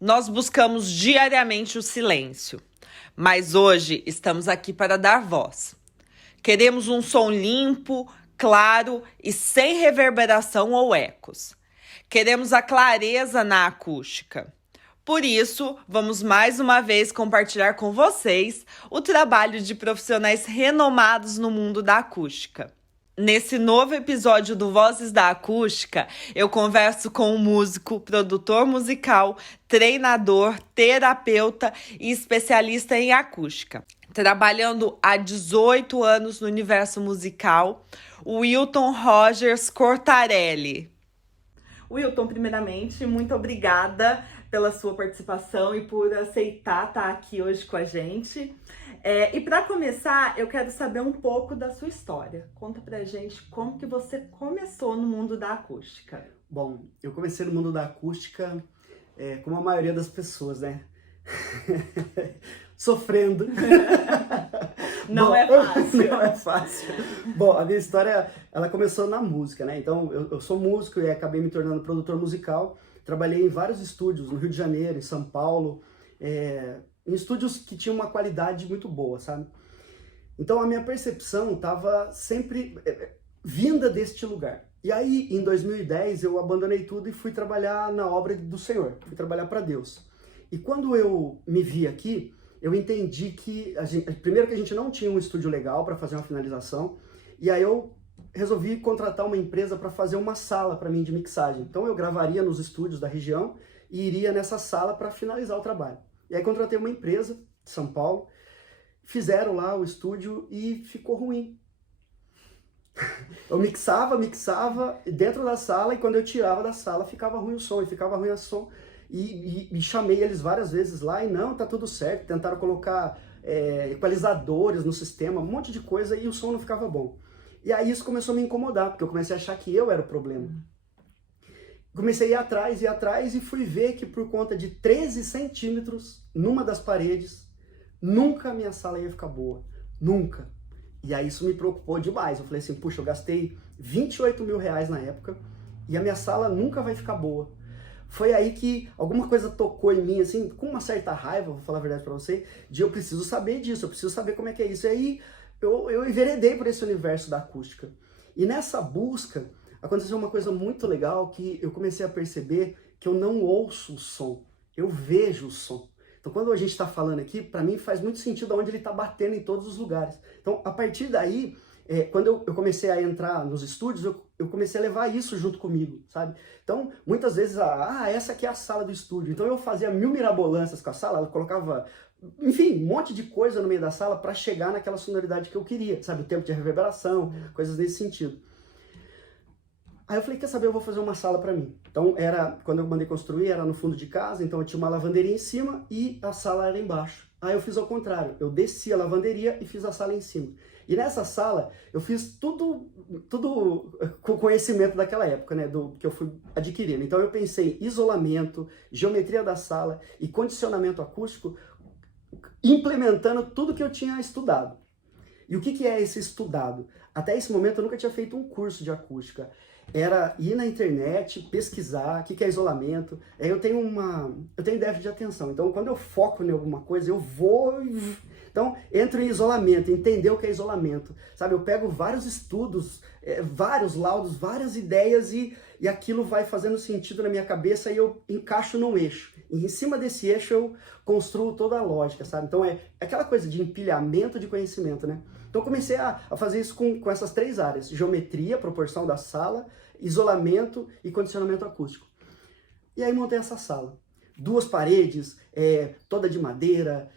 Nós buscamos diariamente o silêncio, mas hoje estamos aqui para dar voz. Queremos um som limpo, claro e sem reverberação ou ecos. Queremos a clareza na acústica. Por isso, vamos mais uma vez compartilhar com vocês o trabalho de profissionais renomados no mundo da acústica. Nesse novo episódio do Vozes da Acústica, eu converso com um músico, produtor musical, treinador, terapeuta e especialista em acústica. Trabalhando há 18 anos no universo musical, Wilton Rogers Cortarelli. Wilton, primeiramente, muito obrigada pela sua participação e por aceitar estar aqui hoje com a gente. E para começar, eu quero saber um pouco da sua história. Conta pra gente como que você começou no mundo da acústica. Bom, eu comecei no mundo da acústica como a maioria das pessoas, né? Sofrendo. Não é fácil. Não é fácil. Bom, a minha história, ela começou na música, né? Então, eu sou músico e acabei me tornando produtor musical. Trabalhei em vários estúdios, no Rio de Janeiro, em São Paulo, em estúdios que tinham uma qualidade muito boa, sabe? Então, a minha percepção estava sempre vinda deste lugar. E aí, em 2010, eu abandonei tudo e fui trabalhar na obra do Senhor, fui trabalhar para Deus. E quando eu me vi aqui, eu entendi que, primeiro que a gente não tinha um estúdio legal para fazer uma finalização, e aí eu resolvi contratar uma empresa para fazer uma sala para mim de mixagem. Então eu gravaria nos estúdios da região e iria nessa sala para finalizar o trabalho. E aí contratei uma empresa de São Paulo, fizeram lá o estúdio e ficou ruim. Eu mixava dentro da sala e quando eu tirava da sala ficava ruim o som, e ficava ruim o som. E chamei eles várias vezes lá e não, tá tudo certo. Tentaram colocar equalizadores no sistema, um monte de coisa e o som não ficava bom. E aí isso começou a me incomodar, porque eu comecei a achar que eu era o problema. Comecei a ir atrás e fui ver que por conta de 13 centímetros numa das paredes, nunca a minha sala ia ficar boa. Nunca. E aí isso me preocupou demais. Eu falei assim, puxa, eu gastei 28 mil reais na época e a minha sala nunca vai ficar boa. Foi aí que alguma coisa tocou em mim, assim, com uma certa raiva, vou falar a verdade pra você, de eu preciso saber disso, eu preciso saber como é que é isso. E aí eu enveredei por esse universo da acústica. E nessa busca, aconteceu uma coisa muito legal que eu comecei a perceber que eu não ouço o som, eu vejo o som. Então quando a gente está falando aqui, para mim faz muito sentido onde ele está batendo em todos os lugares. Então a partir daí, quando eu comecei a entrar nos estúdios, eu comecei a levar isso junto comigo, sabe? Então, muitas vezes, essa aqui é a sala do estúdio. Então eu fazia mil mirabolâncias com a sala, eu colocava, enfim, um monte de coisa no meio da sala para chegar naquela sonoridade que eu queria, sabe? O tempo de reverberação, coisas nesse sentido. Aí eu falei, quer saber, eu vou fazer uma sala para mim. Então, quando eu mandei construir, era no fundo de casa, então eu tinha uma lavanderia em cima e a sala era embaixo. Aí eu fiz ao contrário, eu desci a lavanderia e fiz a sala em cima. E nessa sala, eu fiz tudo com conhecimento daquela época, né, que eu fui adquirindo. Então eu pensei em isolamento, geometria da sala e condicionamento acústico, implementando tudo que eu tinha estudado. E o que é esse estudado? Até esse momento eu nunca tinha feito um curso de acústica. Era ir na internet, pesquisar o que é isolamento. Eu tenho déficit de atenção. Então, quando eu foco em alguma coisa, eu vou... Então, entro em isolamento, entender o que é isolamento. Sabe, eu pego vários estudos, vários laudos, várias ideias e aquilo vai fazendo sentido na minha cabeça e eu encaixo num eixo. E em cima desse eixo eu construo toda a lógica, sabe? Então, é aquela coisa de empilhamento de conhecimento, né? Então, eu comecei a fazer isso com essas três áreas. Geometria, proporção da sala, isolamento e condicionamento acústico. E aí montei essa sala. 2 paredes, toda de madeira,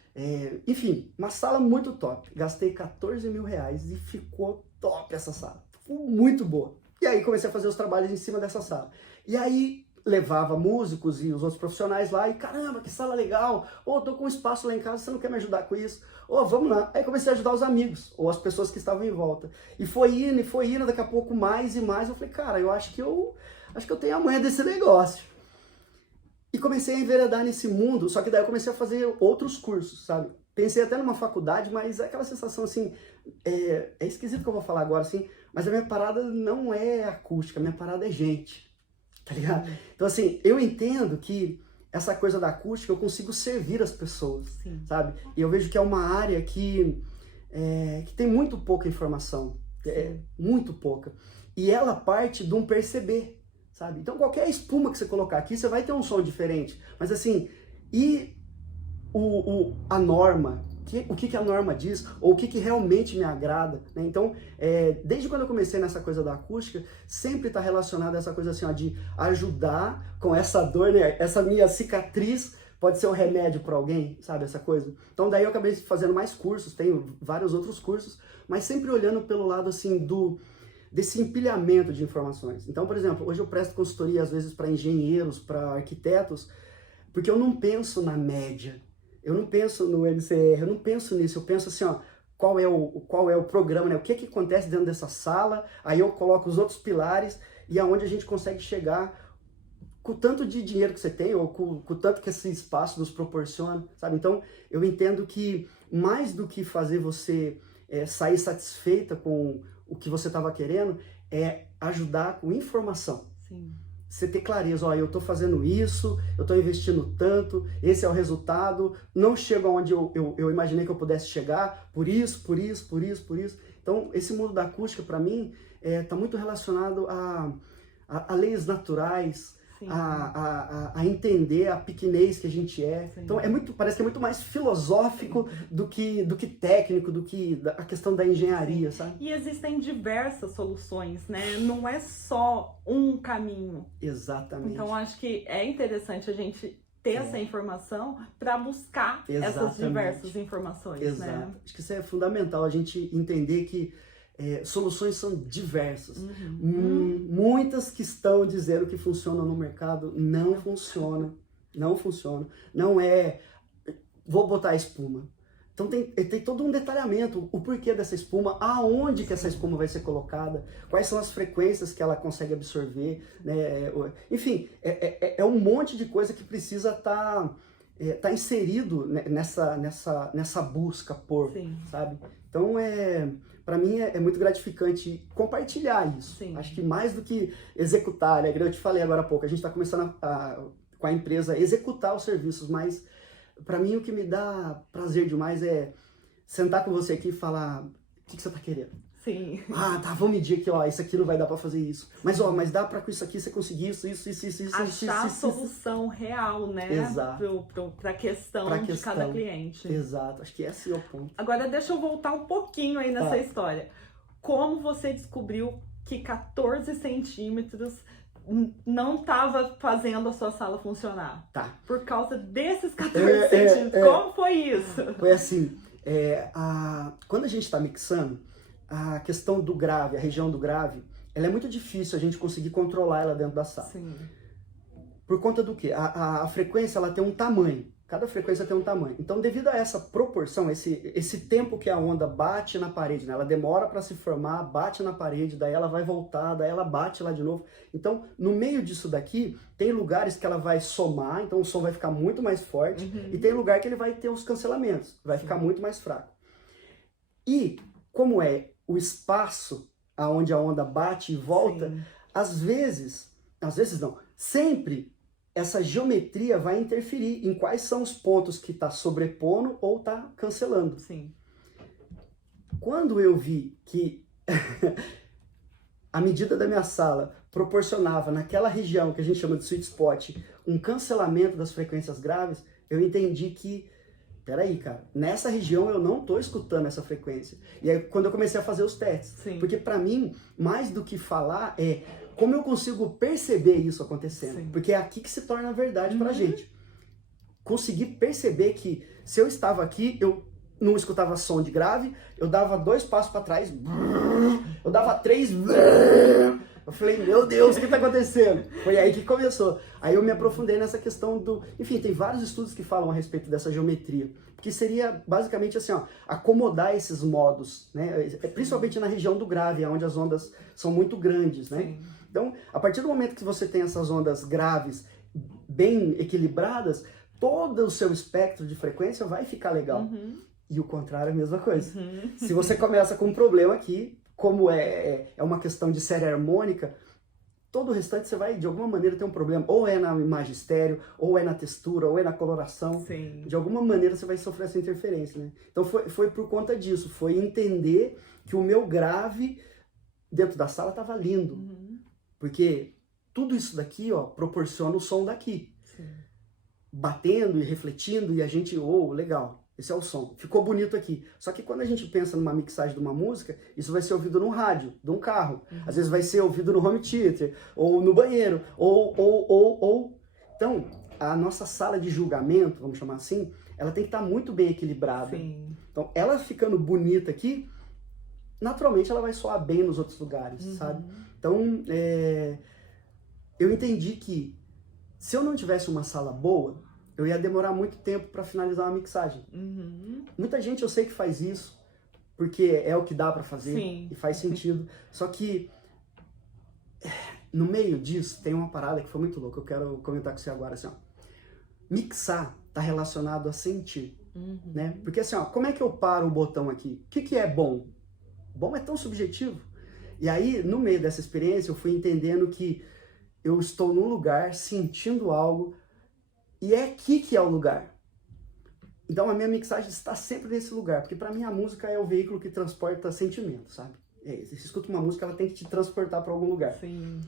enfim, uma sala muito top. Gastei 14 mil reais e ficou top essa sala. Ficou muito boa. E aí comecei a fazer os trabalhos em cima dessa sala. E aí levava músicos e os outros profissionais lá e caramba, que sala legal. Tô com um espaço lá em casa, você não quer me ajudar com isso? Vamos lá. Aí comecei a ajudar os amigos ou as pessoas que estavam em volta. E foi indo, daqui a pouco mais e mais. Eu falei, cara, eu acho que eu tenho a manha desse negócio. E comecei a enveredar nesse mundo, só que daí eu comecei a fazer outros cursos, sabe? Pensei até numa faculdade, mas aquela sensação assim, é esquisito que eu vou falar agora, assim, mas a minha parada não é acústica, a minha parada é gente, tá ligado? Então assim, eu entendo que essa coisa da acústica, eu consigo servir as pessoas, Sim. sabe? E eu vejo que é uma área que tem muito pouca informação, muito pouca. E ela parte de um perceber, sabe? Então qualquer espuma que você colocar aqui, você vai ter um som diferente. Mas assim, e a norma? O que a norma diz, ou o que realmente me agrada, né? Então, desde quando eu comecei nessa coisa da acústica, sempre está relacionado a essa coisa assim, ó, de ajudar com essa dor, né? Essa minha cicatriz pode ser um remédio para alguém, sabe, essa coisa. Então daí eu acabei fazendo mais cursos, tenho vários outros cursos, mas sempre olhando pelo lado assim desse empilhamento de informações. Então, por exemplo, hoje eu presto consultoria às vezes para engenheiros, para arquitetos, porque eu não penso na média. Eu não penso no NCR, eu não penso nisso, eu penso assim, ó, qual é o programa, né? O que acontece dentro dessa sala, aí eu coloco os outros pilares e aonde a gente consegue chegar com o tanto de dinheiro que você tem, ou com o tanto que esse espaço nos proporciona, sabe? Então, eu entendo que mais do que fazer você sair satisfeita com o que você estava querendo, é ajudar com informação. Sim. Você ter clareza, ó, eu estou fazendo isso, eu estou investindo tanto, esse é o resultado, não chego aonde eu imaginei que eu pudesse chegar, por isso. Então, esse mundo da acústica, para mim, está muito relacionado a leis naturais, a entender a pequenez que a gente é. Sim. Então, parece que é muito mais filosófico do que técnico, do que a questão da engenharia, sabe? E existem diversas soluções, né? Não é só um caminho. Exatamente. Então, acho que é interessante a gente ter essa informação para buscar essas diversas informações, Exato. Né? Acho que isso é fundamental, a gente entender que soluções são diversas. Muitas que estão dizendo que funcionam no mercado não funcionam. Não é, vou botar espuma. Então tem todo um detalhamento, o porquê dessa espuma, aonde que essa espuma vai ser colocada, quais são as frequências que ela consegue absorver, né? Enfim, é um monte de coisa que precisa tá inserido nessa busca por, sabe? Então para mim é muito gratificante compartilhar isso. Sim. Acho que mais do que executar, né? Eu te falei agora há pouco, a gente está começando com a empresa a executar os serviços, mas para mim o que me dá prazer demais é sentar com você aqui e falar o que você está querendo. Sim. Ah, tá, vamos medir aqui, ó, isso aqui não vai dar para fazer isso. Mas dá para com isso aqui você conseguir isso. Achar a solução real, né? Exato. Pra questão de cada cliente. Exato, acho que esse é o ponto. Agora deixa eu voltar um pouquinho aí nessa história. Como você descobriu que 14 centímetros não estava fazendo a sua sala funcionar? Tá. Por causa desses 14 centímetros. Como foi isso? Foi assim, quando a gente está mixando, a questão do grave, a região do grave, ela é muito difícil a gente conseguir controlar ela dentro da sala. Sim. Por conta do quê? A frequência, ela tem um tamanho. Cada frequência tem um tamanho. Então, devido a essa proporção, esse tempo que a onda bate na parede, né? Ela demora para se formar, bate na parede, daí ela vai voltar, daí ela bate lá de novo. Então, no meio disso daqui, tem lugares que ela vai somar, então o som vai ficar muito mais forte, e tem lugar que ele vai ter os cancelamentos, vai ficar muito mais fraco. E, como é o espaço aonde a onda bate e volta, às vezes não, sempre essa geometria vai interferir em quais são os pontos que está sobrepondo ou está cancelando. Sim. Quando eu vi que a medida da minha sala proporcionava naquela região que a gente chama de sweet spot um cancelamento das frequências graves, eu entendi que peraí, cara, nessa região eu não tô escutando essa frequência. E aí quando eu comecei a fazer os testes. Sim. Porque para mim, mais do que falar, como eu consigo perceber isso acontecendo. Sim. Porque é aqui que se torna verdade pra gente. Conseguir perceber que se eu estava aqui, eu não escutava som de grave, eu dava 2 passos para trás, eu dava 3, eu falei, meu Deus, o que está acontecendo? Foi aí que começou. Aí eu me aprofundei nessa questão do... Enfim, tem vários estudos que falam a respeito dessa geometria, que seria basicamente assim, ó, acomodar esses modos, né? Principalmente na região do grave, onde as ondas são muito grandes, né? Sim. Então, a partir do momento que você tem essas ondas graves bem equilibradas, todo o seu espectro de frequência vai ficar legal. E o contrário é a mesma coisa. Se você começa com um problema aqui, como é uma questão de série harmônica, todo o restante você vai, de alguma maneira, ter um problema. Ou é na imagem estéreo, ou é na textura, ou é na coloração. Sim. De alguma maneira você vai sofrer essa interferência, né? Então foi por conta disso, foi entender que o meu grave dentro da sala estava lindo. Porque tudo isso daqui, ó, proporciona o som daqui. Sim. Batendo e refletindo, e a gente, legal. Esse é o som. Ficou bonito aqui. Só que quando a gente pensa numa mixagem de uma música, isso vai ser ouvido num rádio, de um carro. Às vezes vai ser ouvido no home theater, ou no banheiro, ou. Então, a nossa sala de julgamento, vamos chamar assim, ela tem que estar muito bem equilibrada. Sim. Então, ela ficando bonita aqui, naturalmente ela vai soar bem nos outros lugares, sabe? Então, eu entendi que se eu não tivesse uma sala boa, eu ia demorar muito tempo para finalizar uma mixagem. Muita gente eu sei que faz isso, porque é o que dá para fazer. Sim. E faz sentido. Só que no meio disso tem uma parada que foi muito louca. Eu quero comentar com você agora, assim, ó. Mixar tá relacionado a sentir, né? Porque assim, ó, como é que eu paro o botão aqui? O que é bom? Bom é tão subjetivo. E aí, no meio dessa experiência, eu fui entendendo que eu estou num lugar, sentindo algo, e é aqui que é o lugar. Então a minha mixagem está sempre nesse lugar, porque para mim a música é o veículo que transporta sentimentos, sabe? Você escuta uma música, ela tem que te transportar para algum lugar. Sim.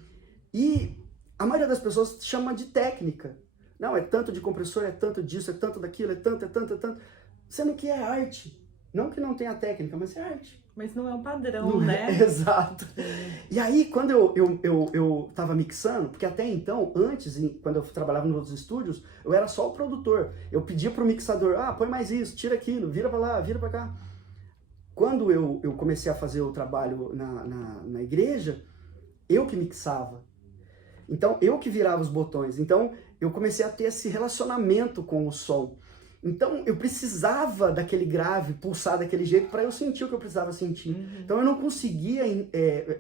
E a maioria das pessoas chama de técnica. Não, é tanto de compressor, é tanto disso, é tanto daquilo, é tanto. Sendo que é arte. Não que não tenha técnica, mas é arte. Mas não é um padrão, Não né? Exato. E aí, quando eu tava mixando, porque até então, antes, quando eu trabalhava nos outros estúdios, eu era só o produtor. Eu pedia pro mixador, põe mais isso, tira aquilo, vira pra lá, vira pra cá. Quando eu comecei a fazer o trabalho na igreja, eu que mixava. Então, eu que virava os botões. Então, eu comecei a ter esse relacionamento com o som. Então, eu precisava daquele grave, pulsar daquele jeito, para eu sentir o que eu precisava sentir. Então, eu não conseguia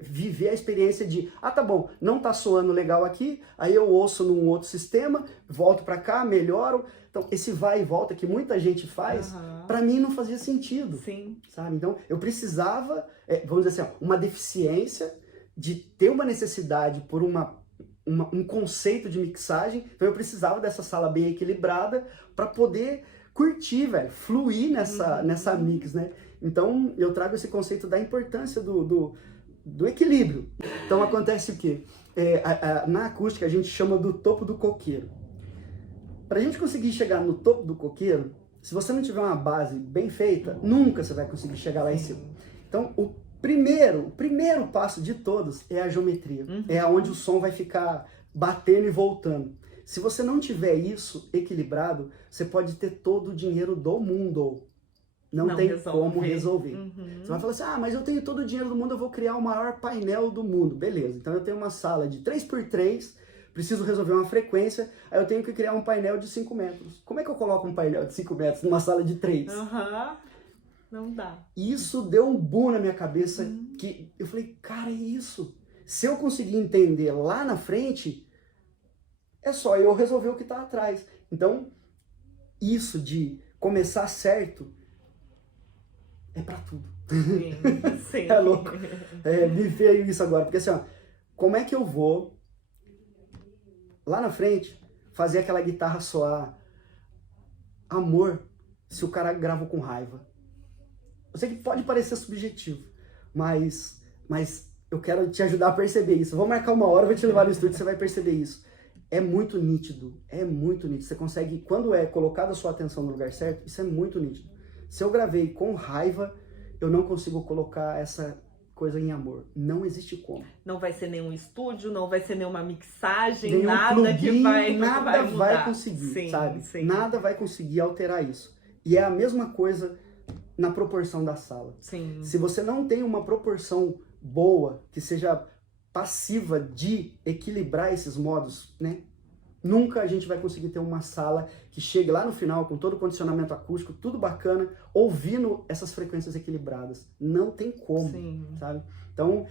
viver a experiência de, tá bom, não tá soando legal aqui, aí eu ouço num outro sistema, volto para cá, melhoro. Então, esse vai e volta que muita gente faz, para mim não fazia sentido. Sim. Sabe? Então, eu precisava, vamos dizer assim, uma deficiência de ter uma necessidade por um conceito de mixagem. Então eu precisava dessa sala bem equilibrada para poder curtir, velho, fluir nessa mix, né? Então eu trago esse conceito da importância do equilíbrio. Então acontece o quê? Na acústica a gente chama do topo do coqueiro. Pra gente conseguir chegar no topo do coqueiro, se você não tiver uma base bem feita, nunca você vai conseguir chegar lá em cima. Então o primeiro passo de todos é a geometria. É onde o som vai ficar batendo e voltando. Se você não tiver isso equilibrado, você pode ter todo o dinheiro do mundo. Não tem como resolver. Você vai falar assim, mas eu tenho todo o dinheiro do mundo, eu vou criar o maior painel do mundo. Beleza, então eu tenho uma sala de 3x3, preciso resolver uma frequência, aí eu tenho que criar um painel de 5 metros. Como é que eu coloco um painel de 5 metros numa sala de 3? Não dá. Isso deu um boom na minha cabeça, que eu falei, cara, é isso. Se eu conseguir entender lá na frente, é só eu resolver o que está atrás. Então, isso de começar certo é pra tudo. Sim. É louco. Me veio isso agora, porque assim, como é que eu vou lá na frente fazer aquela guitarra soar amor se o cara grava com raiva? Eu sei que pode parecer subjetivo, mas eu quero te ajudar a perceber isso. Vou marcar uma hora, vou te levar no estúdio, você vai perceber isso. É muito nítido, é muito nítido. Você consegue, quando é colocada a sua atenção no lugar certo, isso é muito nítido. Se eu gravei com raiva, eu não consigo colocar essa coisa em amor. Não existe como. Não vai ser nenhum estúdio, não vai ser nenhuma mixagem, nenhum nada plugin, que vai nada mudar. vai conseguir, sabe? Nada vai conseguir alterar isso. E é a mesma coisa na proporção da sala. Sim. Se você não tem uma proporção boa, que seja passiva de equilibrar esses modos, né? Nunca a gente vai conseguir ter uma sala que chegue lá no final com todo o condicionamento acústico, tudo bacana, ouvindo essas frequências equilibradas. Não tem como, sabe? Então,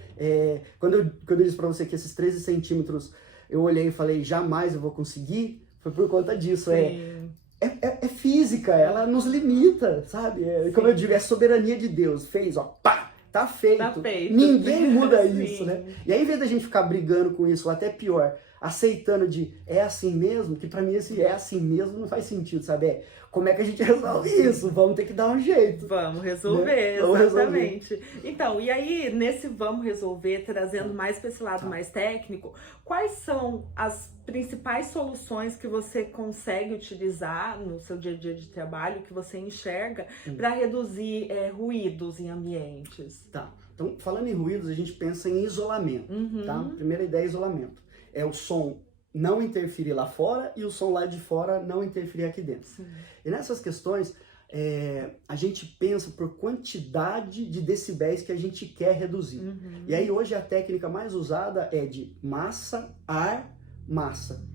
quando eu disse pra você que esses 13 centímetros eu olhei e falei, jamais eu vou conseguir, foi por conta disso. É física, ela nos limita, sabe? Como eu digo, é soberania de Deus. Fez, pá! tá feito. Tá feito. Ninguém muda Sim. isso, né? E aí, em vez da gente ficar brigando com isso, ou até pior, aceitando de é assim mesmo, que pra mim esse é assim mesmo não faz sentido, sabe? Como é que a gente resolve isso? Vamos ter que dar um jeito. Vamos resolver, né? Vamos exatamente. Então, e aí, nesse vamos resolver, trazendo mais para esse lado mais técnico, quais são as principais soluções que você consegue utilizar no seu dia a dia de trabalho, que você enxerga, para reduzir ruídos em ambientes? Tá. Então, falando em ruídos, a gente pensa em isolamento, tá? Primeira ideia é isolamento. É o som não interferir lá fora e o som lá de fora não interferir aqui dentro. Sim. E nessas questões, a gente pensa por quantidade de decibéis que a gente quer reduzir. E aí hoje a técnica mais usada é de massa, ar, massa.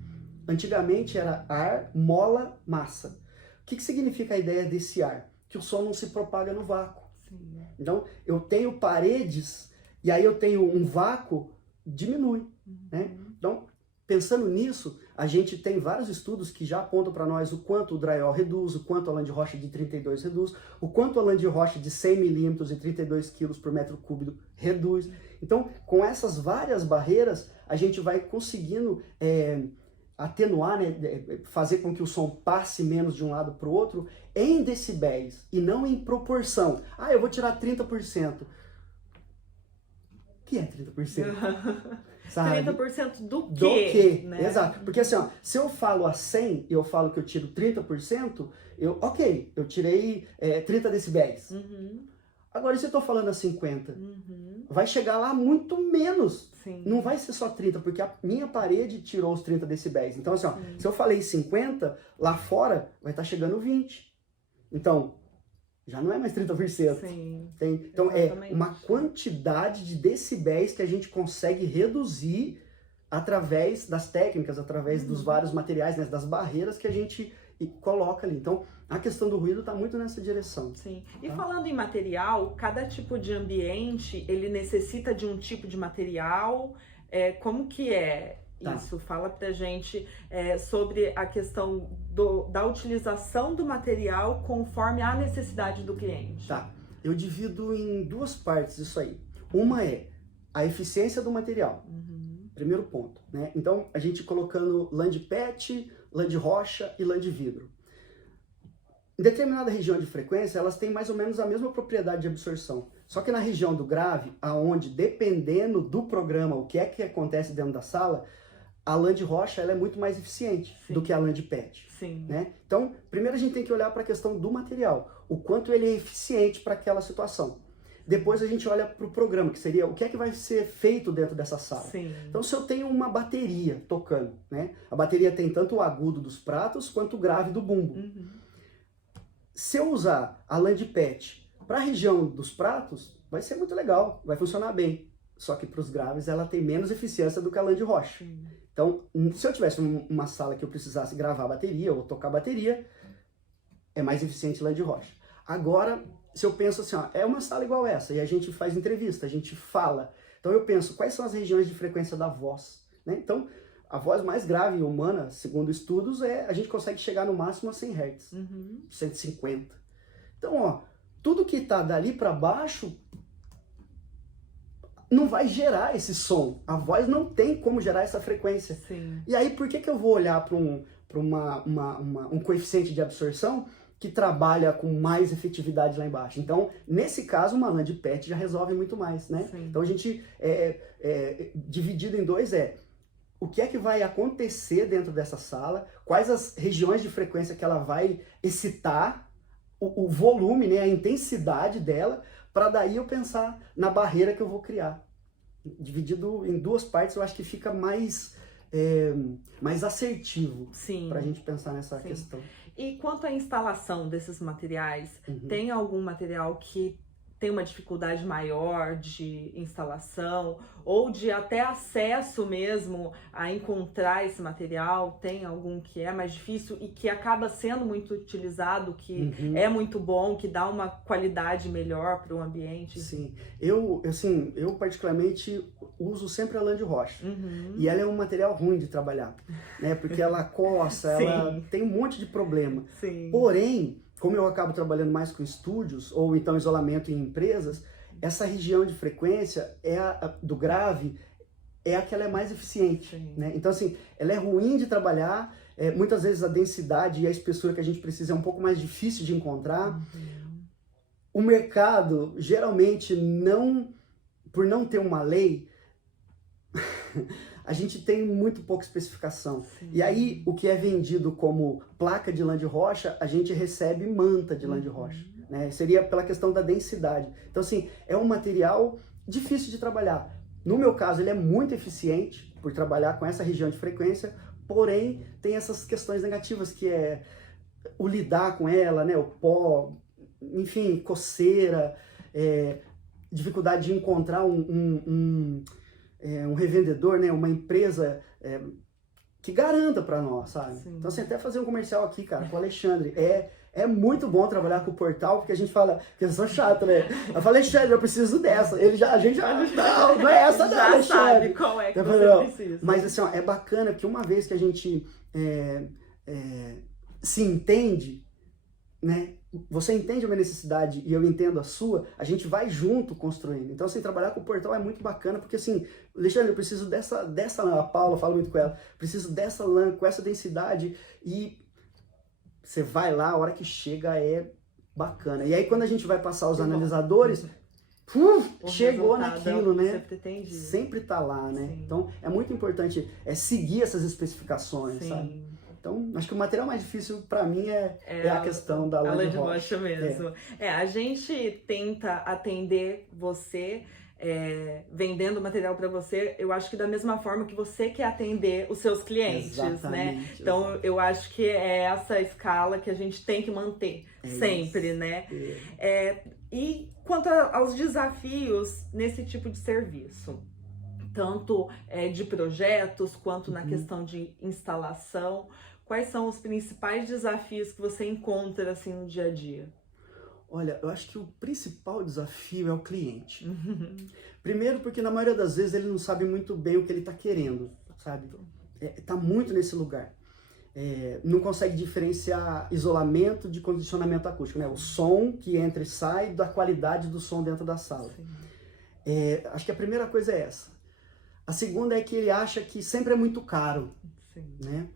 Antigamente era ar, mola, massa. O que significa a ideia desse ar? Que o som não se propaga no vácuo. Sim. Então, eu tenho paredes e aí eu tenho um vácuo, diminui, né? Então, pensando nisso, a gente tem vários estudos que já apontam para nós o quanto o drywall reduz, o quanto a lã de rocha de 32 reduz, o quanto a lã de rocha de 100 milímetros e 32 quilos por metro cúbico reduz. Então, com essas várias barreiras, a gente vai conseguindo atenuar, né, fazer com que o som passe menos de um lado para o outro em decibéis e não em proporção. Ah, eu vou tirar 30%. O que é 30%? Sabe? 30% do quê? Do quê? Né? Exato. Porque assim, ó, se eu falo a 100 e eu falo que eu tiro 30%, eu tirei 30 decibéis. Agora, e se eu tô falando a 50? Vai chegar lá muito menos. Sim. Não vai ser só 30, porque a minha parede tirou os 30 decibéis. Então, assim, ó, se eu falei 50, lá fora vai estar chegando 20. Então, já não é mais 30%. Sim. Então, Exatamente. é uma quantidade de decibéis que a gente consegue reduzir através das técnicas, através dos vários materiais, né, das barreiras que a gente coloca ali. Então, a questão do ruído está muito nessa direção. Sim. E Tá? falando em material, cada tipo de ambiente, ele necessita de um tipo de material? Como que é Tá. isso? Fala pra gente sobre a questão da utilização do material conforme a necessidade do cliente. Tá. Eu divido em duas partes isso aí. Uma é a eficiência do material. Primeiro ponto, né? Então, a gente colocando lã de PET, lã de rocha e lã de vidro. Em determinada região de frequência, elas têm mais ou menos a mesma propriedade de absorção. Só que na região do grave, aonde dependendo do programa, o que acontece dentro da sala, a lã de rocha ela é muito mais eficiente do que a lã de PET. Sim. Né? Então, primeiro a gente tem que olhar para a questão do material, o quanto ele é eficiente para aquela situação. Depois a gente olha para o programa, que seria o que é que vai ser feito dentro dessa sala. Sim. Então, se eu tenho uma bateria tocando, né? A bateria tem tanto o agudo dos pratos quanto o grave do bumbo. Se eu usar a lã de PET para a região dos pratos, vai ser muito legal, vai funcionar bem. Só que para os graves ela tem menos eficiência do que a lã de rocha. Então, se eu tivesse uma sala que eu precisasse gravar a bateria ou tocar a bateria, é mais eficiente lã de rocha. Agora, se eu penso assim, ó, é uma sala igual essa, e a gente faz entrevista, a gente fala. Então eu penso, quais são as regiões de frequência da voz? Né? Então, a voz mais grave humana, segundo estudos, a gente consegue chegar no máximo a 100 Hz, 150. Então, ó, tudo que tá dali para baixo não vai gerar esse som. A voz não tem como gerar essa frequência. Sim. E aí, por que eu vou olhar para um coeficiente de absorção que trabalha com mais efetividade lá embaixo? Então, nesse caso, uma lã de PET já resolve muito mais, né? Sim. Então, a gente, dividido em dois, o que é que vai acontecer dentro dessa sala, quais as regiões de frequência que ela vai excitar, o volume, né, a intensidade dela, para daí eu pensar na barreira que eu vou criar. Dividido em duas partes, eu acho que fica mais assertivo para a gente pensar nessa questão. E quanto à instalação desses materiais, tem algum material que tem uma dificuldade maior de instalação ou de até acesso mesmo a encontrar esse material? Tem algum que é mais difícil e que acaba sendo muito utilizado, que é muito bom, que dá uma qualidade melhor para o ambiente? Sim, eu particularmente uso sempre a lã de rocha. E ela é um material ruim de trabalhar, né? Porque ela coça, ela tem um monte de problema. Sim. Porém, como eu acabo trabalhando mais com estúdios, ou então isolamento em empresas, essa região de frequência do grave é a que ela é mais eficiente, né? Então, assim, ela é ruim de trabalhar, muitas vezes a densidade e a espessura que a gente precisa é um pouco mais difícil de encontrar. O mercado, geralmente, por não ter uma lei, a gente tem muito pouca especificação. E aí, o que é vendido como placa de lã de rocha, a gente recebe manta de lã de rocha, né? Seria pela questão da densidade. Então, assim, é um material difícil de trabalhar. No meu caso, ele é muito eficiente por trabalhar com essa região de frequência, porém, tem essas questões negativas, que é o lidar com ela, né? O pó, enfim, coceira, dificuldade de encontrar um revendedor, né? Uma empresa que garanta para nós, sabe? Sim. Então, assim, até fazer um comercial aqui, cara, com o Alexandre. É muito bom trabalhar com o Portal, porque a gente fala, porque eu sou chato, né? Eu falei, Alexandre, eu preciso dessa. A gente já, não é essa não, já Alexandre. Sabe qual é que então, você precisa. Mas, assim, ó, é bacana, porque uma vez que a gente se entende, né? Você entende a minha necessidade e eu entendo a sua, a gente vai junto construindo. Então, assim, trabalhar com o Portal é muito bacana, porque, assim, Alexandre, eu preciso dessa lã, a Paula fala muito com ela, preciso dessa lã, com essa densidade, e você vai lá, a hora que chega é bacana. E aí, quando a gente vai passar os analisadores, chegou naquilo, né? Sempre tá lá, né? Sim. Então, é muito importante seguir essas especificações, sabe? Então, acho que o material mais difícil para mim é a questão da lã de rocha mesmo. A gente tenta atender você, vendendo material para você, eu acho que da mesma forma que você quer atender os seus clientes, né? Então, eu acho que é essa escala que a gente tem que manter sempre, isso. Né? E quanto aos desafios nesse tipo de serviço, tanto de projetos quanto na questão de instalação, quais são os principais desafios que você encontra assim no dia a dia? Olha, eu acho que o principal desafio é o cliente. Primeiro porque na maioria das vezes ele não sabe muito bem o que ele está querendo, sabe? Tá muito nesse lugar. Não consegue diferenciar isolamento de condicionamento acústico, né? O som que entra e sai da qualidade do som dentro da sala. Acho que a primeira coisa é essa. A segunda é que ele acha que sempre é muito caro, né?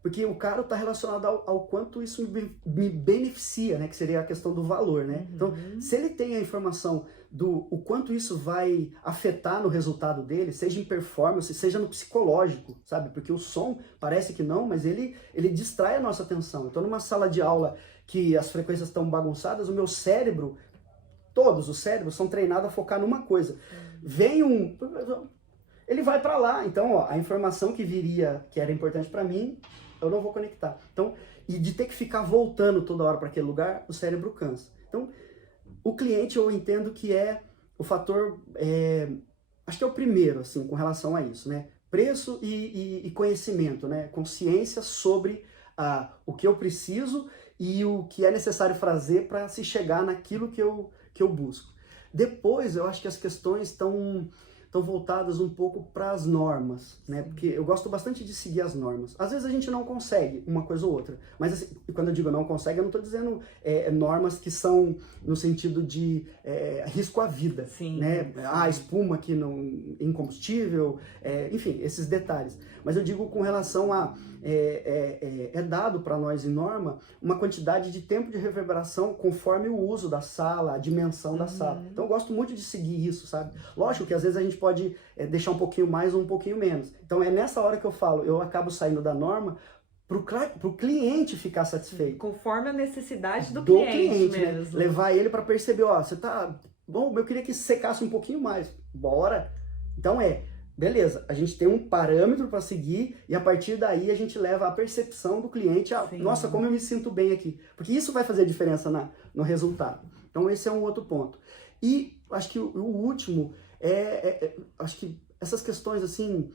Porque o caro está relacionado ao quanto isso me beneficia, né? Que seria a questão do valor, né? Então, se ele tem a informação o quanto isso vai afetar no resultado dele, seja em performance, seja no psicológico, sabe? Porque o som parece que não, mas ele distrai a nossa atenção. Então, numa sala de aula que as frequências estão bagunçadas, o meu cérebro, todos os cérebros são treinados a focar numa coisa. Vem ele vai para lá. Então, ó, a informação que viria, que era importante para mim, eu não vou conectar. Então, e de ter que ficar voltando toda hora para aquele lugar, o cérebro cansa. Então, o cliente eu entendo que é o fator, acho que é o primeiro, assim, com relação a isso, né? Preço e conhecimento, né? Consciência sobre o que eu preciso e o que é necessário fazer para se chegar naquilo que eu busco. Depois, eu acho que as questões estão voltadas um pouco para as normas, né? Porque eu gosto bastante de seguir as normas. Às vezes a gente não consegue uma coisa ou outra, mas assim, quando eu digo não consegue, eu não estou dizendo normas que são no sentido de risco à vida, né? A espuma que não incombustível, enfim, esses detalhes. Mas eu digo com relação a dado para nós em norma uma quantidade de tempo de reverberação conforme o uso da sala, a dimensão da sala. Então eu gosto muito de seguir isso, sabe? Lógico que às vezes a gente pode deixar um pouquinho mais ou um pouquinho menos. Então é nessa hora que eu falo, eu acabo saindo da norma para o cliente ficar satisfeito. Conforme a necessidade do cliente mesmo. Né? Levar ele para perceber, ó, você tá... Bom, eu queria que secasse um pouquinho mais. Bora! Então beleza, a gente tem um parâmetro para seguir e a partir daí a gente leva a percepção do cliente a, nossa, como eu me sinto bem aqui. Porque isso vai fazer a diferença no resultado. Então esse é um outro ponto. E acho que o último acho que essas questões assim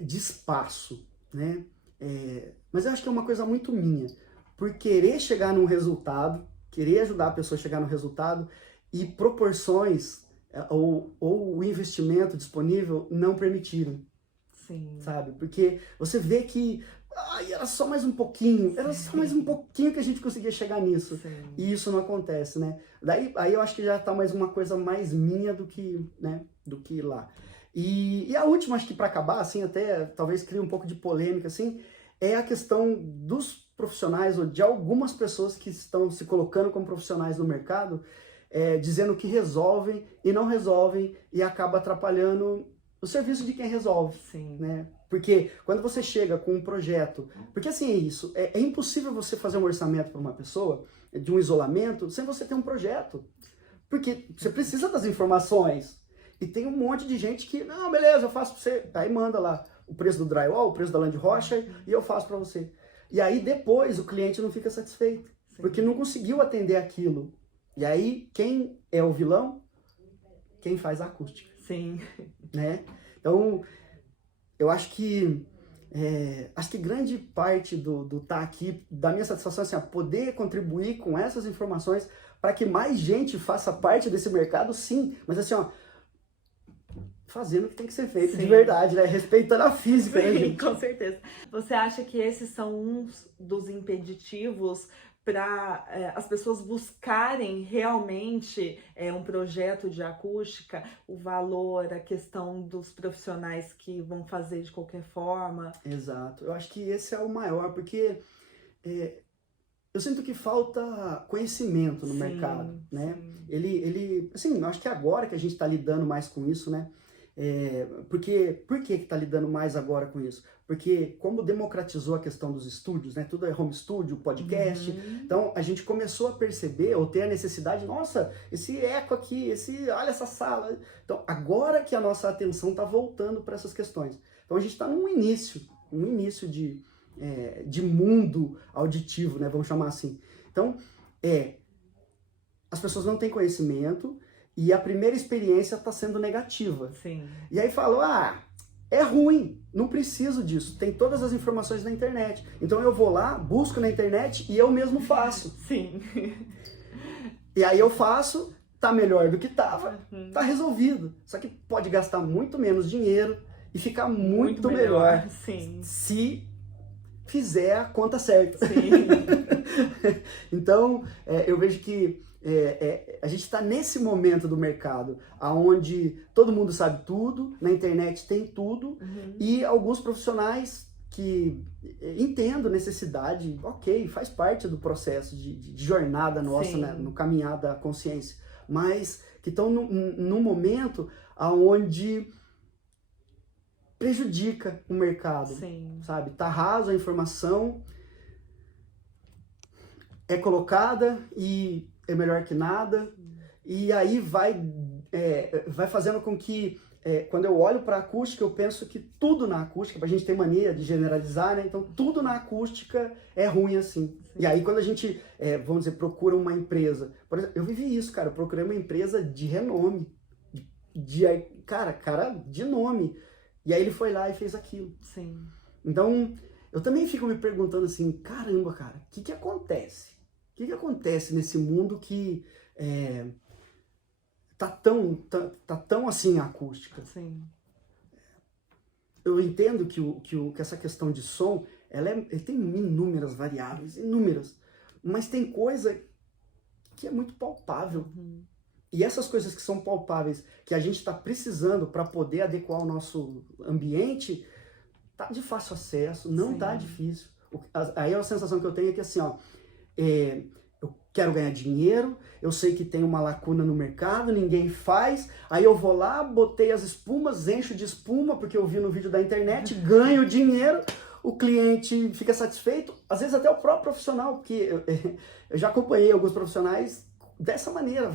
de espaço, né? Mas eu acho que é uma coisa muito minha. Por querer chegar num resultado, querer ajudar a pessoa a chegar no resultado e proporções ou o investimento disponível não permitiram, sabe? Porque você vê que Ai, era só mais um pouquinho, era só mais um pouquinho que a gente conseguia chegar nisso. Sim. E isso não acontece, né? Aí eu acho que já tá mais uma coisa mais minha do que, né, do que lá. E a última, acho que para acabar, assim, até talvez crie um pouco de polêmica, assim, é a questão dos profissionais ou de algumas pessoas que estão se colocando como profissionais no mercado, dizendo que resolvem e não resolvem e acaba atrapalhando o serviço de quem resolve. Sim. Né? Porque quando você chega com um projeto, porque assim é isso, é impossível você fazer um orçamento para uma pessoa de um isolamento sem você ter um projeto, porque você precisa das informações e tem um monte de gente que, não, beleza, eu faço para você, aí manda lá o preço do drywall, o preço da lã de rocha e eu faço para você. E aí depois o cliente não fica satisfeito, porque não conseguiu atender aquilo. E aí quem é o vilão? Quem faz a acústica. Sim. Né? Então, eu acho que grande parte do tá aqui, da minha satisfação, assim, poder contribuir com essas informações para que mais gente faça parte desse mercado, sim, mas assim, ó, fazendo o que tem que ser feito, sim, de verdade, né? Respeitando a física, sim, né, gente? Com certeza. Você acha que esses são uns dos impeditivos para as pessoas buscarem realmente um projeto de acústica, o valor, a questão dos profissionais que vão fazer de qualquer forma? Exato. Eu acho que esse é o maior, porque eu sinto que falta conhecimento no mercado, né? Ele, assim, eu acho que agora que a gente está lidando mais com isso, né? Por que está lidando mais agora com isso? Porque como democratizou a questão dos estúdios, né? Tudo é home studio, podcast. Então a gente começou a perceber ou ter a necessidade, nossa, esse eco aqui, olha essa sala. Então agora que a nossa atenção está voltando para essas questões. Então a gente está num início de mundo auditivo, né? Vamos chamar assim. Então as pessoas não têm conhecimento. E a primeira experiência está sendo negativa. Sim. E aí falou, é ruim, não preciso disso, tem todas as informações na internet. Então eu vou lá, busco na internet e eu mesmo faço. Sim. E aí eu faço, tá melhor do que tava, tá resolvido. Só que pode gastar muito menos dinheiro e ficar muito melhor. Sim. Se fizer a conta certa. Sim. Então, eu vejo que a gente está nesse momento do mercado onde todo mundo sabe tudo, na internet tem tudo, e alguns profissionais que entendem necessidade, ok, faz parte do processo de jornada nossa, né, no caminhar da consciência, mas que estão num momento onde prejudica o mercado, sabe? Tá raso a informação, é colocada e é melhor que nada, e aí vai fazendo com que, quando eu olho para a acústica, eu penso que tudo na acústica, a gente tem mania de generalizar, né? Então tudo na acústica é ruim assim. E aí quando a gente, vamos dizer, procura uma empresa, por exemplo, eu vivi isso, cara, eu procurei uma empresa de renome, cara de nome, e aí ele foi lá e fez aquilo. Sim. Então, eu também fico me perguntando assim, caramba, cara, o que acontece? O que acontece nesse mundo que tá tão assim a acústica? Sim. Eu entendo que essa questão de som, ele tem inúmeras variáveis, inúmeras, mas tem coisa que é muito palpável. E essas coisas que são palpáveis, que a gente está precisando para poder adequar o nosso ambiente, tá de fácil acesso, não tá difícil. Aí a sensação que eu tenho é que assim, ó, eu quero ganhar dinheiro, eu sei que tem uma lacuna no mercado, ninguém faz, aí eu vou lá, botei as espumas, encho de espuma, porque eu vi no vídeo da internet, ganho dinheiro, o cliente fica satisfeito, às vezes até o próprio profissional, porque eu já acompanhei alguns profissionais dessa maneira,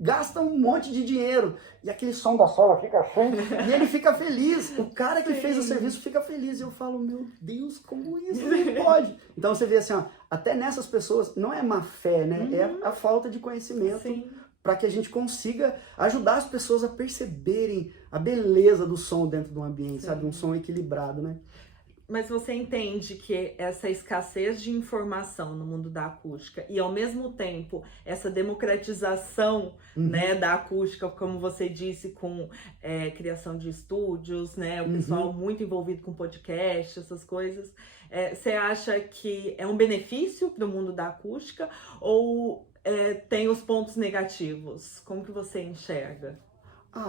gasta um monte de dinheiro, e aquele som da sola fica assim, e ele fica feliz, o cara que fez o serviço fica feliz, e eu falo, meu Deus, como isso não pode? Então você vê assim, ó, até nessas pessoas, não é má fé, né? É a falta de conhecimento, para que a gente consiga ajudar as pessoas a perceberem a beleza do som dentro do ambiente, sabe? Um som equilibrado, né? Mas você entende que essa escassez de informação no mundo da acústica e, ao mesmo tempo, essa democratização, né, da acústica, como você disse, com criação de estúdios, né, o pessoal muito envolvido com podcast, essas coisas, você acha que é um benefício para o mundo da acústica ou tem os pontos negativos? Como que você enxerga?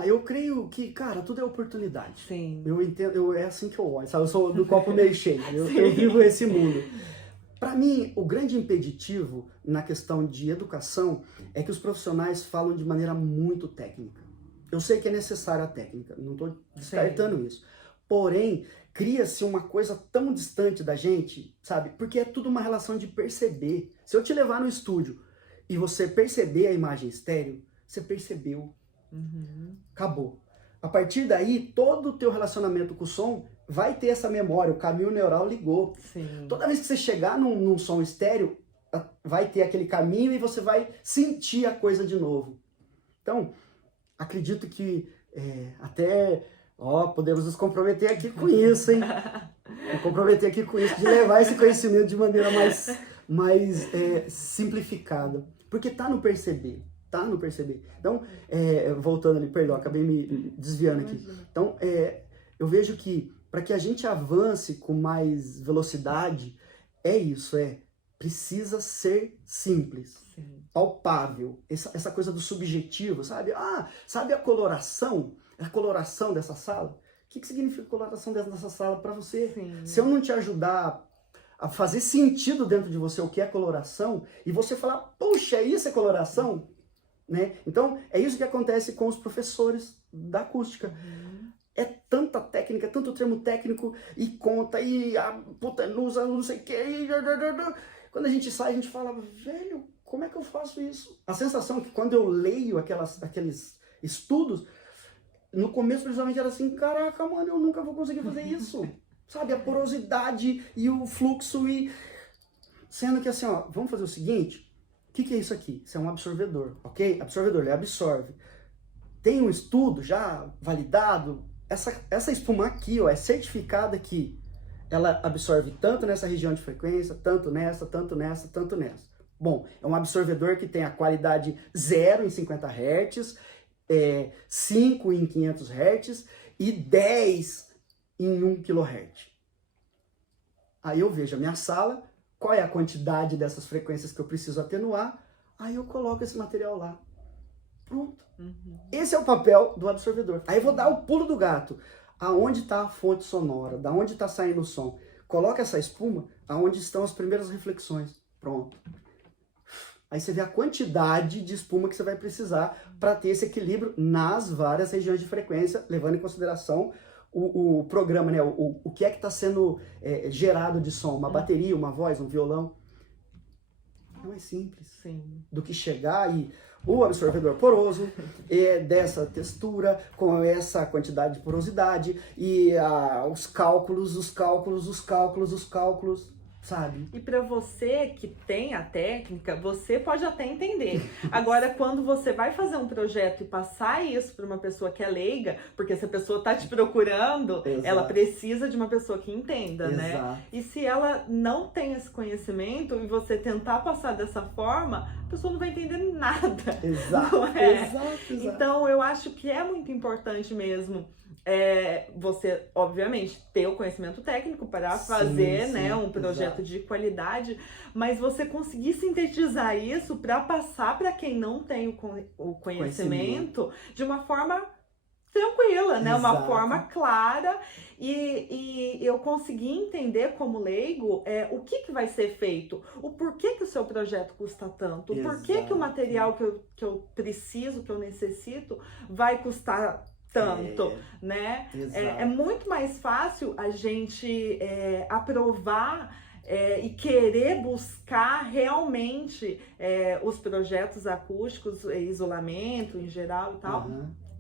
Eu creio que, cara, tudo é oportunidade. Sim. Eu entendo, é assim que eu olho, sabe? Eu sou do copo meio cheio, eu vivo esse mundo. Para mim, o grande impeditivo na questão de educação é que os profissionais falam de maneira muito técnica. Eu sei que é necessária a técnica, não estou descartando isso. Porém, cria-se uma coisa tão distante da gente, sabe? Porque é tudo uma relação de perceber. Se eu te levar no estúdio e você perceber a imagem estéreo, você percebeu. Acabou. A partir daí, todo o teu relacionamento com o som vai ter essa memória, o caminho neural ligou. Sim. Toda vez que você chegar num som estéreo, vai ter aquele caminho e você vai sentir a coisa de novo. Então, acredito que podemos nos comprometer aqui com isso, hein? Me comprometer aqui com isso, de levar esse conhecimento de maneira mais simplificada. Porque tá no perceber. Então, voltando ali, perdão, acabei me desviando aqui. Então, eu vejo que para que a gente avance com mais velocidade, precisa ser simples, palpável, essa coisa do subjetivo, sabe? Sabe a coloração dessa sala? O que significa a coloração dessa sala para você? Sim. Se eu não te ajudar a fazer sentido dentro de você o que é coloração, e você falar, puxa, isso é coloração? Né? Então, é isso que acontece com os professores da acústica. É tanta técnica, tanto termo técnico, e conta, e a hipotenusa, não sei o que, quando a gente sai, a gente fala, velho, como é que eu faço isso? A sensação é que quando eu leio aqueles estudos, no começo, principalmente, era assim, caraca, mano, eu nunca vou conseguir fazer isso. Sabe, a porosidade e o fluxo, sendo que assim, vamos fazer o seguinte, o que é isso aqui? Isso é um absorvedor, ok? Absorvedor, ele absorve. Tem um estudo já validado, essa espuma aqui, é certificada que ela absorve tanto nessa região de frequência, tanto nessa, tanto nessa, tanto nessa. Bom, é um absorvedor que tem a qualidade 0 em 50 Hz, 5 em 500 Hz e 10 em 1 kHz. Aí eu vejo a minha sala, qual é a quantidade dessas frequências que eu preciso atenuar, aí eu coloco esse material lá. Pronto. Esse é o papel do absorvedor. Aí eu vou dar o pulo do gato. Aonde está a fonte sonora? Da onde está saindo o som? Coloca essa espuma aonde estão as primeiras reflexões. Pronto. Aí você vê a quantidade de espuma que você vai precisar para ter esse equilíbrio nas várias regiões de frequência, levando em consideração o programa, né? O que é que está sendo gerado de som, uma bateria, uma voz, um violão. É mais simples do que chegar e o absorvedor poroso dessa textura, com essa quantidade de porosidade e os cálculos, sabe? E para você que tem a técnica, você pode até entender. Agora, quando você vai fazer um projeto e passar isso para uma pessoa que é leiga, porque se a pessoa tá te procurando, ela precisa de uma pessoa que entenda, né? E se ela não tem esse conhecimento e você tentar passar dessa forma, a pessoa não vai entender nada. Exato. Então, eu acho que é muito importante mesmo você, obviamente, ter o conhecimento técnico para fazer um projeto de qualidade, mas você conseguir sintetizar isso para passar para quem não tem o conhecimento de uma forma tranquila, né? Uma forma clara e eu consegui entender como leigo o que vai ser feito, o porquê que o seu projeto custa tanto, o porquê que o material que eu preciso, que eu necessito, vai custar tanto, né? É muito mais fácil a gente aprovar e querer buscar realmente os projetos acústicos, isolamento em geral e tal,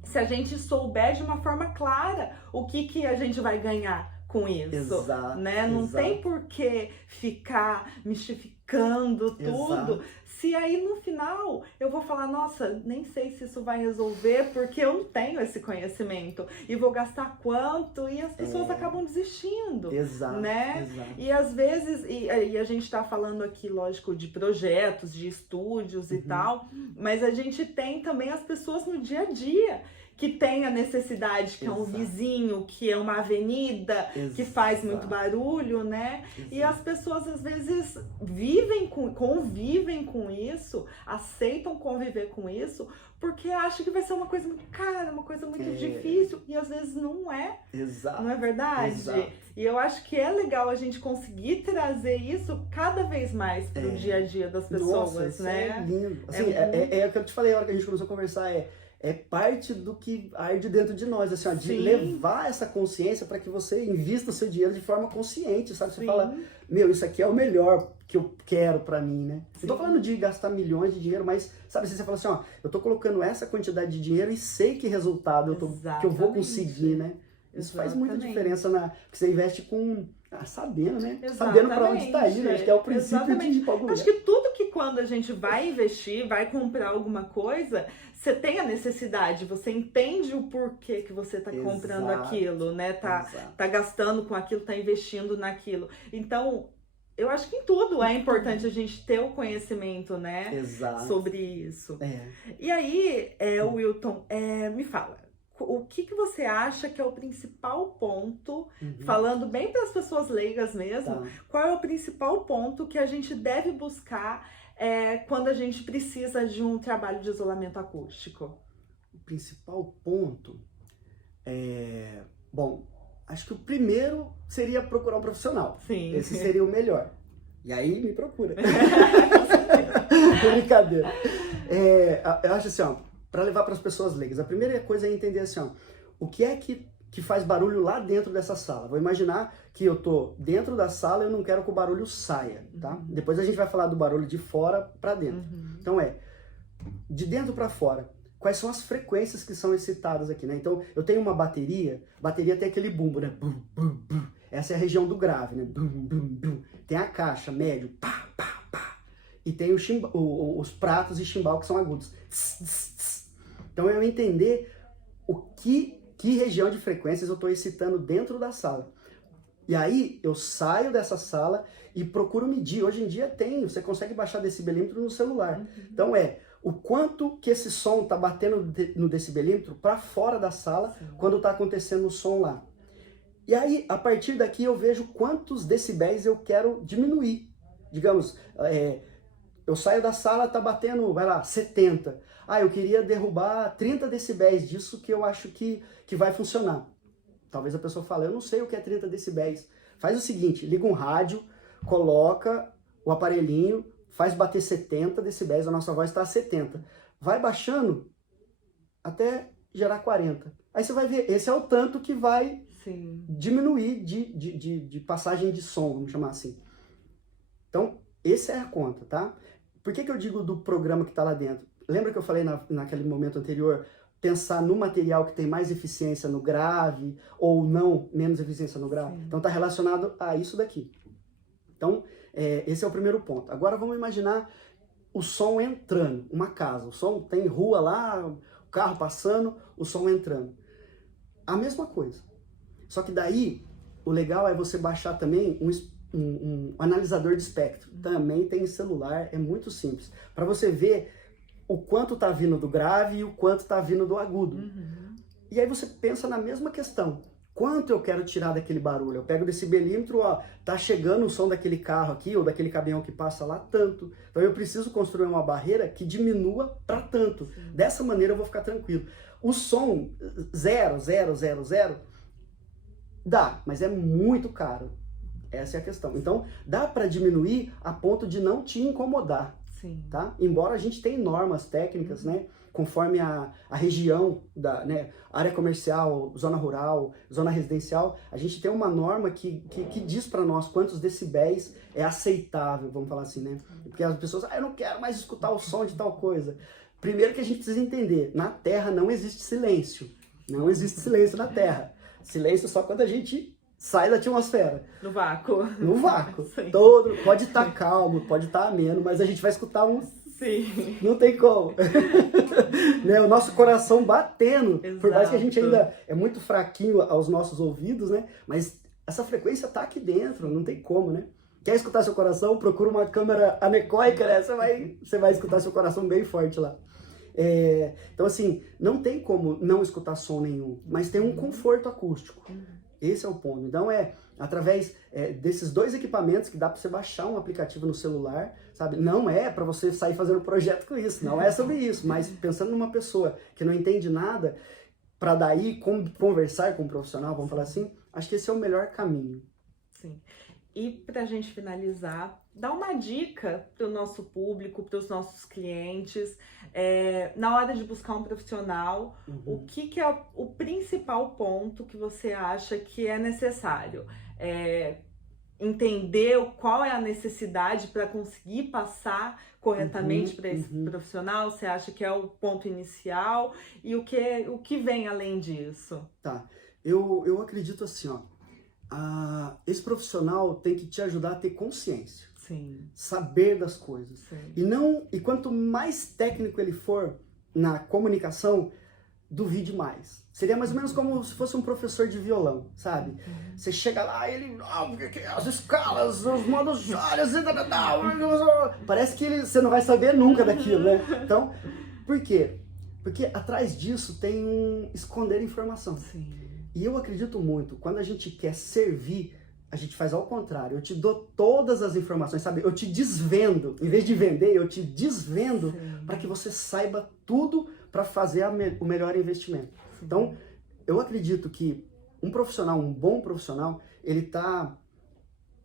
se a gente souber de uma forma clara o que a gente vai ganhar com isso, Exato, né? Não exato. tem por que ficar mistificando tudo. Exato. Se aí no final eu vou falar, nossa, nem sei se isso vai resolver, porque eu não tenho esse conhecimento. E vou gastar quanto? E as pessoas acabam desistindo. Exato, né? exato. E às vezes, e a gente tá falando aqui, lógico, de projetos, de estúdios e tal, mas a gente tem também as pessoas no dia a dia que tem a necessidade, que é um Exato. vizinho, que é uma avenida, que faz muito Exato. barulho, né? E as pessoas às vezes convivem com isso, aceitam conviver com isso, porque acham que vai ser uma coisa muito cara, uma coisa muito difícil, e às vezes não é. Exato. Não é verdade? Exato. E eu acho que é legal a gente conseguir trazer isso cada vez mais pro dia a dia das pessoas, Nossa, isso né? é lindo. Assim, é o que eu te falei a hora que a gente começou a conversar, é parte do que arde dentro de nós, assim, ó, de Sim. levar essa consciência para que você invista o seu dinheiro de forma consciente, sabe? Você Sim. fala, meu, isso aqui é o melhor que eu quero para mim, né? Sim. Não tô falando de gastar milhões de dinheiro, mas, sabe, você fala assim, ó, eu tô colocando essa quantidade de dinheiro e sei que resultado que eu vou conseguir, né? Isso faz muita diferença, porque você investe com... sabendo, né? Sabendo para onde está indo, acho que é o princípio de ir para algum lugar. Acho que tudo que quando a gente vai investir, vai comprar alguma coisa, você tem a necessidade, você entende o porquê que você está comprando aquilo, né? Tá gastando com aquilo, tá investindo naquilo. Então, eu acho que em tudo é importante a gente ter o conhecimento, né? Exato. Sobre isso. E aí, Wilton, me fala. O que você acha que é o principal ponto, falando bem para as pessoas leigas mesmo, qual é o principal ponto que a gente deve buscar quando a gente precisa de um trabalho de isolamento acústico? O principal ponto bom, acho que o primeiro seria procurar um profissional. Sim. Esse seria o melhor. E aí me procura. Brincadeira. Eu acho assim, ó, para levar para as pessoas leigas. A primeira coisa é entender assim, ó, o que é que faz barulho lá dentro dessa sala. Vou imaginar que eu tô dentro da sala e eu não quero que o barulho saia, tá? Depois a gente vai falar do barulho de fora para dentro. Então de dentro para fora. Quais são as frequências que são excitadas aqui, né? Então eu tenho uma bateria tem aquele bumbo, né? Bum, bum, bum. Essa é a região do grave, né? Bum, bum, bum. Tem a caixa, médio, pá, pá, pá. E tem os pratos e chimbal que são agudos. Tss, tss, tss. Então eu entender que região de frequências eu estou excitando dentro da sala. E aí eu saio dessa sala e procuro medir. Hoje em dia você consegue baixar decibelímetro no celular. Então o quanto que esse som está batendo no decibelímetro para fora da sala quando está acontecendo o som lá. E aí, a partir daqui eu vejo quantos decibéis eu quero diminuir. Digamos, eu saio da sala, tá batendo, vai lá, 70. Eu queria derrubar 30 decibéis disso que eu acho que vai funcionar. Talvez a pessoa fale, eu não sei o que é 30 decibéis. Faz o seguinte, liga um rádio, coloca o aparelhinho, faz bater 70 decibéis, a nossa voz está a 70. Vai baixando até gerar 40. Aí você vai ver, esse é o tanto que vai diminuir de passagem de som, vamos chamar assim. Então, essa é a conta, tá? Por que eu digo do programa que está lá dentro? Lembra que eu falei naquele momento anterior, pensar no material que tem mais eficiência no grave ou não, menos eficiência no grave? Então está relacionado a isso daqui. Então, esse é o primeiro ponto. Agora vamos imaginar o som entrando, uma casa. O som tem rua lá, o carro passando, o som entrando. A mesma coisa. Só que daí, o legal é você baixar também um analisador de espectro. Também tem em celular, é muito simples. Para você ver o quanto está vindo do grave e o quanto está vindo do agudo. E aí você pensa na mesma questão. Quanto eu quero tirar daquele barulho? Eu pego o decibelímetro, tá chegando o som daquele carro aqui ou daquele caminhão que passa lá tanto. Então eu preciso construir uma barreira que diminua para tanto. Dessa maneira eu vou ficar tranquilo. O som 0, 0, 0, 0 dá, mas é muito caro. Essa é a questão. Então dá para diminuir a ponto de não te incomodar. Tá? Embora a gente tenha normas técnicas, né? Conforme a região, área comercial, zona rural, zona residencial, a gente tem uma norma que diz para nós quantos decibéis é aceitável, vamos falar assim, né? Porque as pessoas, eu não quero mais escutar o som de tal coisa. Primeiro que a gente precisa entender, na Terra não existe silêncio. Não existe silêncio na Terra. Silêncio só quando a gente sai da atmosfera. No vácuo. No vácuo. Sim. Todo, pode estar calmo, pode estar ameno, mas a gente vai escutar um... Sim. Não tem como. Né? O nosso coração batendo, por mais que a gente ainda é muito fraquinho aos nossos ouvidos, né? Mas essa frequência tá aqui dentro, não tem como, né? Quer escutar seu coração? Procura uma câmera anecoica, né? Você vai escutar seu coração bem forte lá. Então, assim, não tem como não escutar som nenhum, mas tem um conforto acústico. Esse é o ponto. Então, através desses dois equipamentos que dá para você baixar um aplicativo no celular, sabe? Não é para você sair fazendo projeto com isso, não é sobre isso, mas pensando numa pessoa que não entende nada, para daí conversar com um profissional, vamos falar assim, acho que esse é o melhor caminho. Sim. E para a gente finalizar, dá uma dica para o nosso público, para os nossos clientes, na hora de buscar um profissional, o que é o principal ponto que você acha que é necessário? Entender qual é a necessidade para conseguir passar corretamente para esse profissional? Você acha que é o ponto inicial? E o que vem além disso? Tá, eu acredito assim, ó. Esse profissional tem que te ajudar a ter consciência. Sim. Saber das coisas. Sim. E quanto mais técnico ele for na comunicação, duvide mais. Seria mais ou menos como se fosse um professor de violão, sabe? Você chega lá e ele... as escalas, os modos... Parece que você não vai saber nunca daquilo, né? Então, por quê? Porque atrás disso tem um esconder informação. Sim. E eu acredito muito, quando a gente quer servir, a gente faz ao contrário. Eu te dou todas as informações, sabe? Eu te desvendo. Em vez de vender, eu te desvendo para que você saiba tudo para fazer o melhor investimento. Sim. Então, eu acredito que um bom profissional, ele tá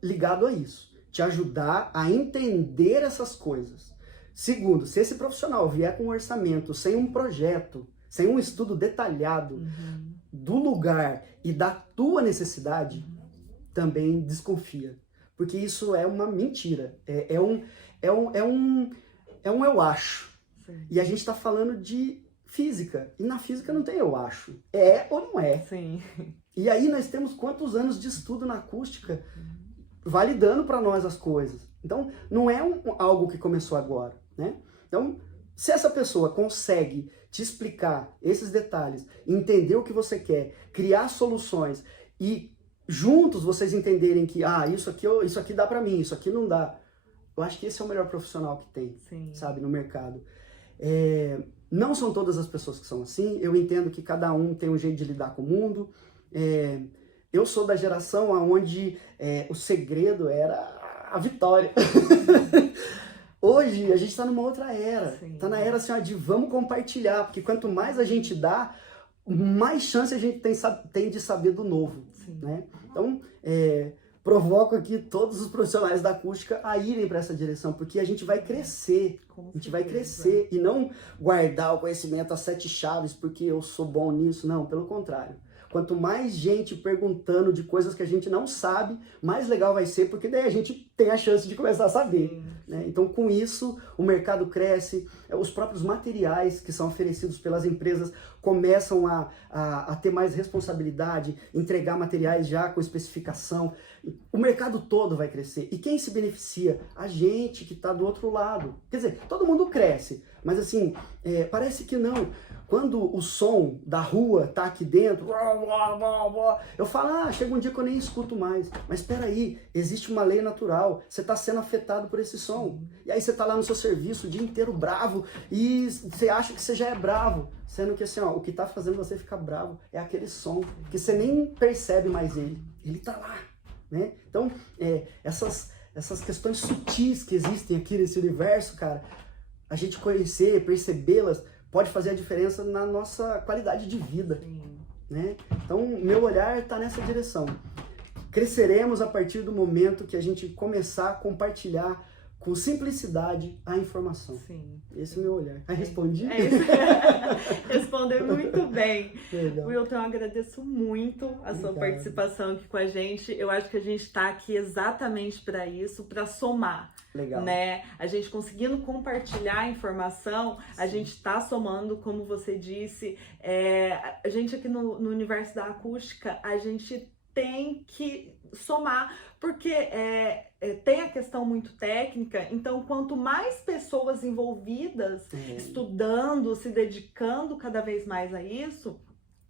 ligado a isso. Te ajudar a entender essas coisas. Segundo, se esse profissional vier com um orçamento, sem um projeto, sem um estudo detalhado do lugar e da tua necessidade, também desconfia. Porque isso é uma mentira. É um eu acho. Sim. E a gente está falando de física. E na física não tem eu acho. É ou não é. Sim. E aí nós temos quantos anos de estudo na acústica validando para nós as coisas. Então, não é algo que começou agora, né? Então, se essa pessoa consegue te explicar esses detalhes, entender o que você quer, criar soluções e juntos vocês entenderem que isso aqui dá para mim, isso aqui não dá. Eu acho que esse é o melhor profissional que tem, Sim. sabe, no mercado. Não são todas as pessoas que são assim, eu entendo que cada um tem um jeito de lidar com o mundo. Eu sou da geração onde o segredo era a vitória. Hoje a gente está numa outra era. Está na era assim, de vamos compartilhar, porque quanto mais a gente dá, mais chance a gente tem de saber do novo. Né? Então, provoco aqui todos os profissionais da acústica a irem para essa direção, porque a gente vai crescer. A gente vai crescer e não guardar o conhecimento às 7 chaves porque eu sou bom nisso. Não, pelo contrário. Quanto mais gente perguntando de coisas que a gente não sabe, mais legal vai ser, porque daí a gente tem a chance de começar a saber. Né? Então, com isso, o mercado cresce, os próprios materiais que são oferecidos pelas empresas começam a ter mais responsabilidade, entregar materiais já com especificação. O mercado todo vai crescer. E quem se beneficia? A gente que está do outro lado. Quer dizer, todo mundo cresce, mas assim, parece que não. Quando o som da rua tá aqui dentro, eu falo, chega um dia que eu nem escuto mais. Mas espera aí, existe uma lei natural, você está sendo afetado por esse som. E aí você tá lá no seu serviço o dia inteiro bravo e você acha que você já é bravo. Sendo que assim, o que tá fazendo você ficar bravo é aquele som, que você nem percebe mais ele. Ele tá lá, né? Então, essas questões sutis que existem aqui nesse universo, cara, a gente conhecer, percebê-las, pode fazer a diferença na nossa qualidade de vida. Né? Então, meu olhar está nessa direção. Cresceremos a partir do momento que a gente começar a compartilhar com simplicidade a informação. Sim. Esse é o meu olhar. Respondi? Respondeu muito bem. Legal. Wilton, eu agradeço muito a sua participação aqui com a gente. Eu acho que a gente está aqui exatamente para isso, para somar. Legal. Né? A gente conseguindo compartilhar a informação, a gente está somando, como você disse. A gente aqui no universo da acústica, a gente tem que somar, porque tem a questão muito técnica, então quanto mais pessoas envolvidas, estudando, se dedicando cada vez mais a isso,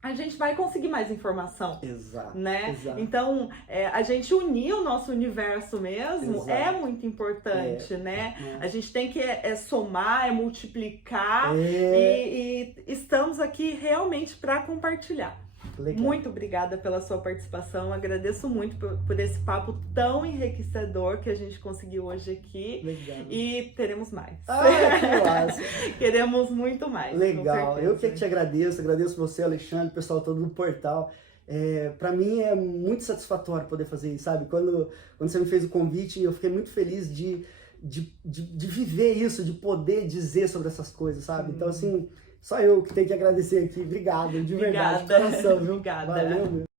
a gente vai conseguir mais informação. Exato. Né? Exato. Então, a gente unir o nosso universo mesmo Exato. é muito importante, né? A gente tem que somar, multiplicar e estamos aqui realmente para compartilhar. Legal. Muito obrigada pela sua participação, agradeço muito por esse papo tão enriquecedor que a gente conseguiu hoje aqui. Legal. E teremos mais. Que massa. Queremos muito mais. Legal, eu que te agradeço você, Alexandre, o pessoal todo do portal. Para mim é muito satisfatório poder fazer isso, sabe? Quando você me fez o convite, eu fiquei muito feliz de viver isso, de poder dizer sobre essas coisas, sabe? Então, assim, só eu que tenho que agradecer aqui. Obrigado, de verdade, de coração, viu? Obrigada. Valeu, meu.